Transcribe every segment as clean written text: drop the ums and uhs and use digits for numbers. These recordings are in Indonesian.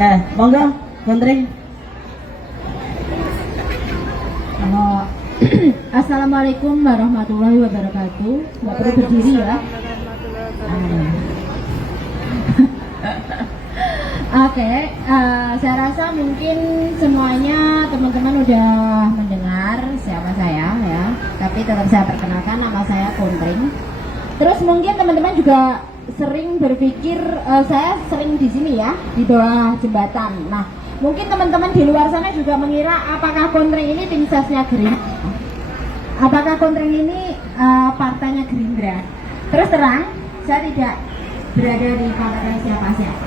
Monggo, Kontring. Assalamualaikum warahmatullahi wabarakatuh. Nggak perlu berdiri ya. Oke, saya rasa mungkin semuanya teman-teman udah mendengar siapa saya ya. Tapi tetap saya perkenalkan, nama saya Kontring. Terus mungkin teman-teman juga sering berpikir, saya sering di sini ya, di bawah jembatan. Nah, mungkin teman-teman di luar sana juga mengira apakah Kontring ini tim sesnya Gerindra, apakah Kontring ini partainya Gerindra. Terus terang, saya tidak berada di partai siapa-siapa,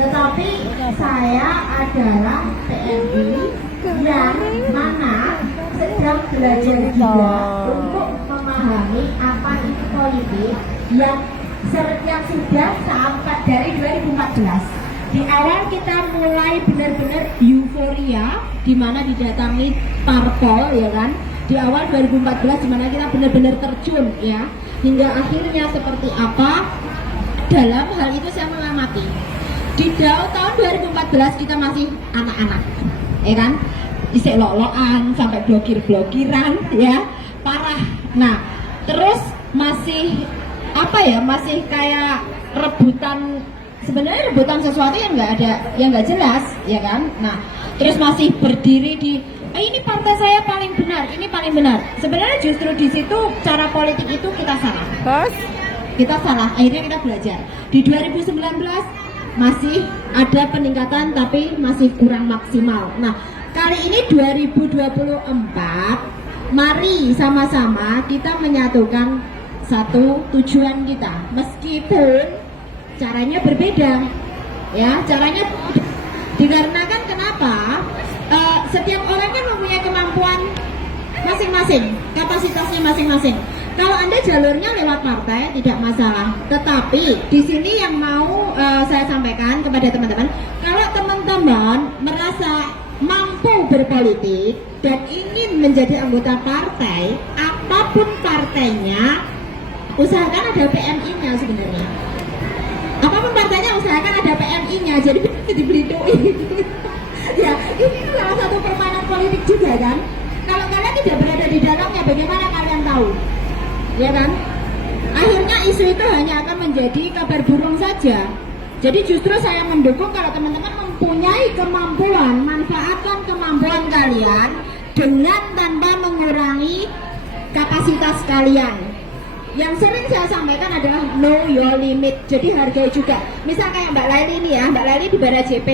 tetapi saya adalah TNI yang mana sedang belajar juga untuk memahami apa itu politik yang sudah sampai dari 2014. Di awal kita mulai benar-benar euforia, di mana didatangi parpol, ya kan? Di awal 2014, di mana kita benar-benar terjun, ya. Hingga akhirnya seperti apa? Dalam hal itu saya mengamati. Di tahun 2014 kita masih anak-anak, ya kan? Isek lok-lokan sampai blokir-blokiran, ya, parah. Nah, terus masih apa ya? Masih kayak rebutan. Sebenarnya rebutan sesuatu yang nggak ada, yang nggak jelas, ya kan? Nah, terus masih berdiri di ini partai saya paling benar, ini paling benar. Sebenarnya justru di situ cara politik itu kita salah. Kita salah. Akhirnya kita belajar. Di 2019 masih ada peningkatan, tapi masih kurang maksimal. Nah, kali ini 2024, mari sama-sama kita menyatukan satu tujuan kita, meskipun caranya berbeda, ya, caranya dikarenakan kenapa? Setiap orang kan mempunyai kemampuan masing-masing, kapasitasnya masing-masing. Kalau Anda jalurnya lewat partai tidak masalah, tetapi di sini yang mau saya sampaikan kepada teman-teman, kalau teman-teman merasa mampu berpolitik dan ingin menjadi anggota partai, apapun partainya, usahakan ada PMI-nya sebenarnya. Apapun partainya usahakan ada PMI-nya, jadi bisa dibeli doi. Ya, ini salah satu permainan politik juga kan. Kalau kalian tidak berada di dalamnya, bagaimana kalian tahu? Ya kan? Akhirnya isu itu hanya akan menjadi kabar burung saja. Jadi justru saya mendukung kalau teman-teman mempunyai kemampuan, manfaatkan kemampuan kalian dengan tanpa mengurangi kapasitas kalian. Yang sering saya sampaikan adalah know your limit. Jadi hargai juga. Misal kayak Mbak Laili ini ya, Mbak Laili di Bara JP.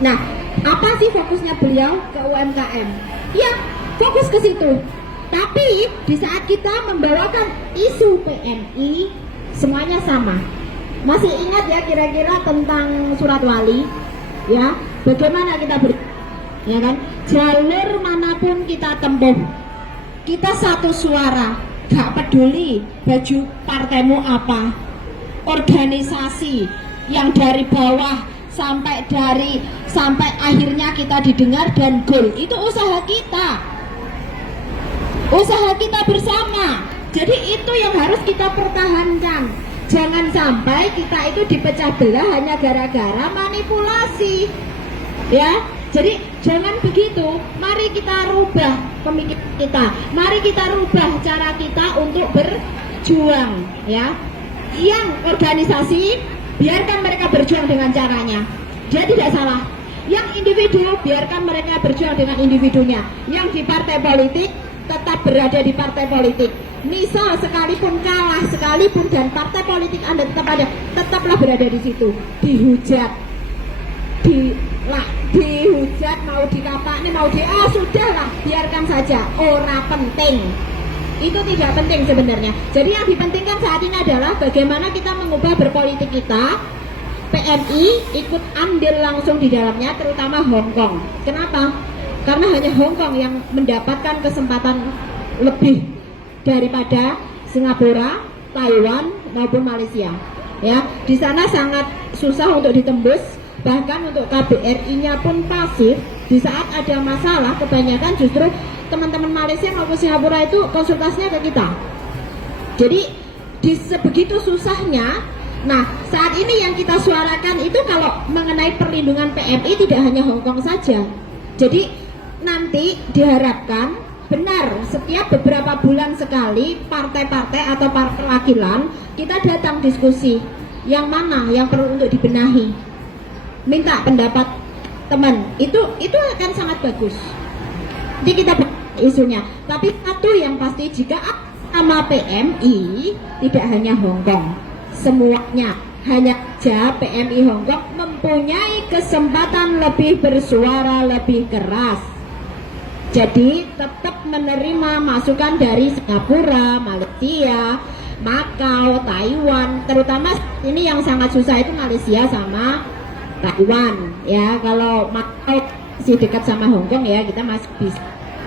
Nah, apa sih fokusnya beliau ke UMKM? Ya, fokus ke situ. Tapi di saat kita membawakan isu PMI, semuanya sama. Masih ingat ya kira-kira tentang surat wali? Ya, bagaimana kita ya kan? Jalur manapun kita tempuh, kita satu suara. Gak peduli baju partaimu apa, organisasi yang dari bawah sampai akhirnya kita didengar dan goal itu usaha kita bersama. Jadi itu yang harus kita pertahankan. Jangan sampai kita itu dipecah belah hanya gara-gara manipulasi, ya. Jadi jangan begitu. Mari kita rubah pemikiran kita. Mari kita rubah cara kita untuk berjuang, ya. Yang organisasi biarkan mereka berjuang dengan caranya. Dia tidak salah. Yang individu biarkan mereka berjuang dengan individunya. Yang di partai politik tetap berada di partai politik. Misal sekalipun kalah, sekalipun dan partai politik Anda tetap ada, tetaplah berada di situ. Dihujat, dihujat, mau dikapaknya, mau sudahlah, biarkan saja, ora penting. Itu tidak penting sebenarnya. Jadi yang dipentingkan saat ini adalah bagaimana kita mengubah berpolitik kita. PMI ikut ambil langsung di dalamnya, terutama Hong Kong. Kenapa? Karena hanya Hong Kong yang mendapatkan kesempatan lebih daripada Singapura, Taiwan maupun Malaysia. Ya, di sana sangat susah untuk ditembus. Bahkan untuk KBRI-nya pun pasif. Di saat ada masalah, kebanyakan justru teman-teman Malaysia maupun Singapura itu konsultasinya ke kita. Jadi di sebegitu susahnya Nah, saat ini yang kita suarakan itu kalau mengenai perlindungan PMI tidak hanya Hong Kong saja. Jadi nanti diharapkan benar setiap beberapa bulan sekali partai-partai atau perwakilan kita datang diskusi yang mana yang perlu untuk dibenahi. Minta pendapat teman. Itu akan sangat bagus. Jadi kita isunya. Tapi satu yang pasti jika sama PMI tidak hanya Hong Kong, semuanya hanya saja PMI Hong Kong mempunyai kesempatan lebih bersuara lebih keras. Jadi tetap menerima masukan dari Singapura, Malaysia, Makau, Taiwan, terutama ini yang sangat susah itu Malaysia sama Taiwan ya. Kalau Makau masih dekat sama Hong Kong ya, kita masih bisa,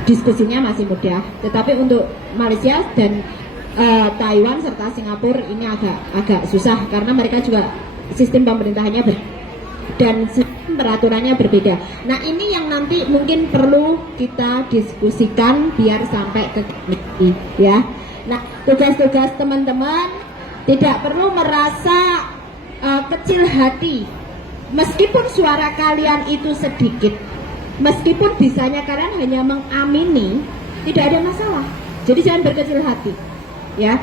diskusinya masih mudah. Tetapi untuk Malaysia dan Taiwan serta Singapura ini agak susah karena mereka juga sistem pemerintahannya dan sistem peraturannya berbeda. Nah ini yang nanti mungkin perlu kita diskusikan biar sampai ke komisi ya. Nah tugas-tugas teman-teman tidak perlu merasa kecil hati meskipun suara kalian itu sedikit, meskipun bisanya kalian hanya mengamini, tidak ada masalah. Jadi jangan berkecil hati ya.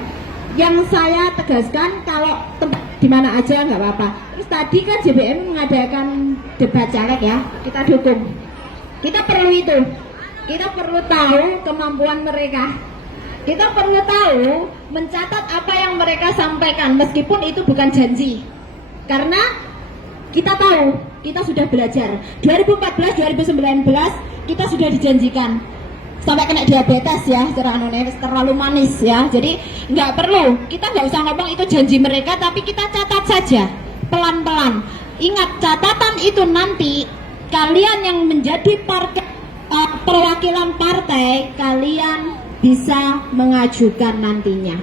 Yang saya tegaskan kalau tempat di mana aja nggak apa-apa. Terus tadi kan JBM mengadakan debat caleg ya, kita dukung. Kita perlu itu. Kita perlu tahu kemampuan mereka. Kita perlu tahu mencatat apa yang mereka sampaikan meskipun itu bukan janji. Karena kita tahu, kita sudah belajar. 2014, 2019 kita sudah dijanjikan sampai kena diabetes ya, terlalu manis ya. Jadi nggak perlu, kita nggak usah ngomong itu janji mereka, tapi kita catat saja pelan-pelan. Ingat, catatan itu nanti kalian yang menjadi partai, perwakilan partai, kalian bisa mengajukan nantinya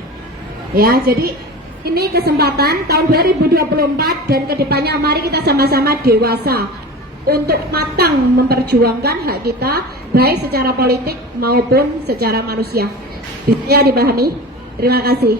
ya. Jadi ini kesempatan tahun 2024 dan kedepannya mari kita sama-sama dewasa untuk matang memperjuangkan hak kita baik secara politik maupun secara manusia. Bisa dipahami? Terima kasih.